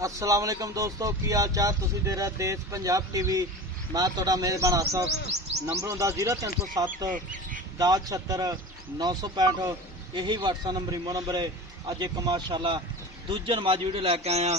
अस्सलाम वालेकुम दोस्तों, की हाल चाल? तुसीं देख रहे देश पंजाब टीवी। मैं तुहाडा मेज़बान आसफ। नंबर हुंदा 0307 10 76 965। यही व्हाट्सएप नंबर इमो नंबर है। अज एक माशाल्लाह दूजे नमाज वीडियो लैके आया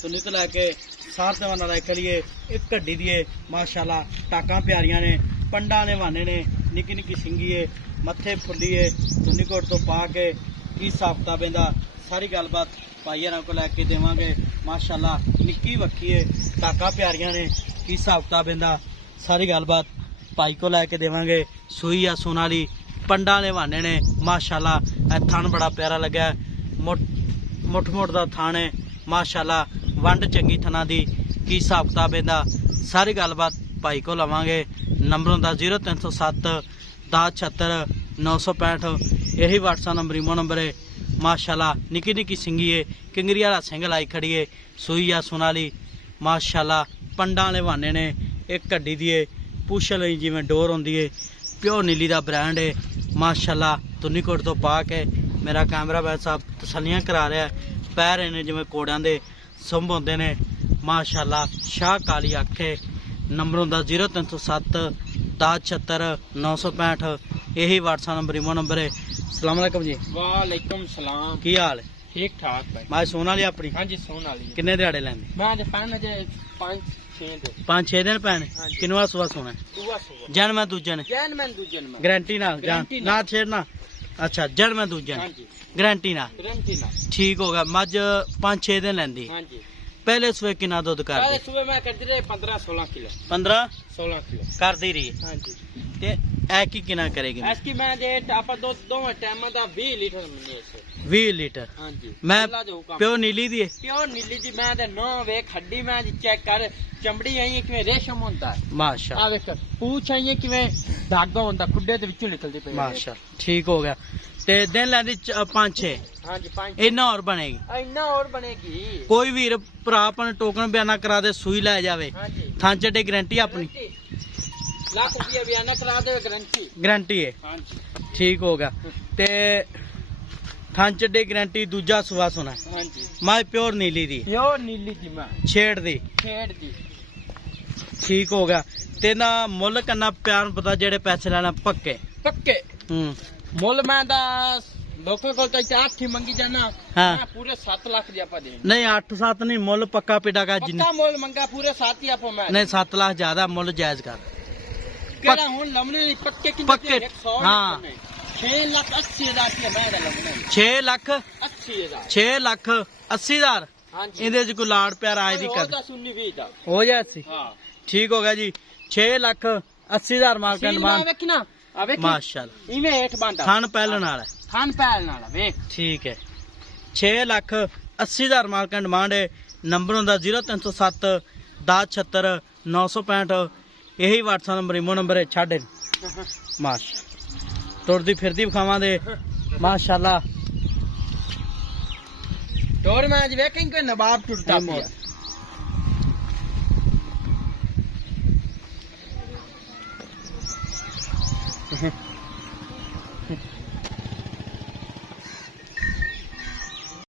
तो नित लैके सार देवान रख लिए एक घड्डी दी माशाल्लाह टाकां प्यारियां ने, पंडा ने वाने ने, निक्की निक्की सिंगी है, मत्थे फुल्ली है, तुन्नी कोट तो पा के की हिसाब किताब इहदा सारी गलबात भाई हरां को लैके देवांगे। माशाल्लाह निक्की वक्की है, टाका प्यारियां ने, की हिसाब किताब इहदा सारी गलबात भाई को लैके देवांगे। सूई आ सून वाली, पंडा ने वाने ने, माशाल्लाह थन बड़ा प्यारा लग्या, मुठ मुठ दा थान है, माशाल्लाह वंड चंगी थना दी, की हिसाब किताब इहदा सारी गलबात भाई को लवांगे। नंबर हुंदा 0307 10 76 965। यही व्हाट्सएप नंबर इमो नंबर है। माशाल्लाह निक्की निक्की सिंगी है, किंगरी वाला सिंग लाई खड़ी है, सूई आ सुनाली, माशाल्लाह पंडा वाले वाने ने, एक घड्डी दी है, पुछल जिवें डोर होंदी है, प्योर नीली दा ब्रांड है। माशाल्लाह तुन्नी कोट तो पा के मेरा कैमरा मैन साहब तसल्लियां करा रहा है। पैर इन्हें जिवें कोड़ियां दे सुंभ होंदे ने, माशाल्लाह शाह काली अख है। नंबर हुंदा 0307 10 76 965। यही व्हाट्सएप नंबर इमो नंबर है। सलाम अलैकुम जी। वालेकुम सलाम। की हाल है? ठीक ठाक भाई। मैं सोन वाली अपनी। हाँ जी सोन वाली। किन्ने दिहाड़े लैंदे? मैं अज पैन अजे 5-6 दिन। 5-6 दिन पैने। हाँ जी। किनवा सुबह सोना है? दूआ सुबह। जन मैं दूजे ने जैन मैन दूजन में। गारंटी नाल जान गारंटी ना छेड़ना। अच्छा जन मैं दूजे हाँ ने जी। गारंटी नाल। गारंटी ना। ठीक होगा। मज 5-6 दिन लैंदी। हाँ जी। पहले सुबह कितना दुध कर पहले दी? सुबह मैं करती रही 15-16 किलो। 15-16 किलो। कर दी रही हाँ जी। ते ऐ की किना करेगी? इसकी मैं जे आप दो टाइम का 20 लीटर महीने से। 20 लीटर। हाँ जी। मैं अल्लाह जो हुक्म। प्योर नीली दी है। प्योर नीली जी मैं ते नो वेख हड्डी मैं चेक कर, चमड़ी आई किवें रेशम होंदा है। माशा आ वेख पूछ आई किवें धागा होंदा, खुड्डे दे विचों निकलदी पई। माशा ठीक हो गया। ते दिन लैंदी 5-6। हाँ जी 5। इन्ना और बनेगी। इन्ना और बनेगी। कोई वीर भरा अपन टोकन बयाना करा दे, सुई लै जावे, हाँ जी। थान चड्डे गारंटी अपनी? लाख रुपया बयाना करा दे गारंटी। गारंटी है। हाँ जी। ठीक हो गया। ते थान चड्डे गारंटी। दूजा सुबह सुना हाँ जी। मैं प्योर नीली दी, प्योर नीली जी मैं छेड़ दी। खेड़ दी। ठीक हो गया। ते ना मुੱਲ करना प्यार पता, जेड़े पैसे लेना पक्के। पक्के मुੱਲ मैं दा लोगों को तो 8 ही मंगी जाना। हाँ। मैं पूरे 7 लाख दी आपा देनी। नहीं 8-7 नहीं, मुੱਲ पक्का पिटा का जिन पक्का मुੱਲ मंगा पूरे 7 ही आपो मैं। नहीं 7 लाख ज्यादा, मुੱਲ जायज कर। केड़ा हुन लमने नहीं पक्के कितने? पक्के। 100। हाँ। 6,80,000 की मैं दा लमने। 6 लाख 80,000। 6 लाख 80,000। हाँ जी। ਇਹਦੇ 'ਚ ਕੋਈ ਲਾੜ ਪਿਆਰ ਆਏ ਦੀ ਕਰ 19-20 ਦਾ ਹੋ ਜਾਏ ਸੀ। हाँ। ठीक हो गया जी। 6,80,000 मार्क का सील मान। वेख ना आ वेख माशाल्लाह इवें हेठ बांधा थान पहलन वाला है। थान पैल नाल वेख। ठीक है। 6,80,000 मार्क का डिमांड है। नंबर होंदा 0307 10 76 965। यही व्हाट्सएप नंबर इमो नंबर है। छाड़े माशा तुरदी फिरदी विखावां दे, माशाल्लाह डोर में आज वेख कोई नवाब टुटता पिया।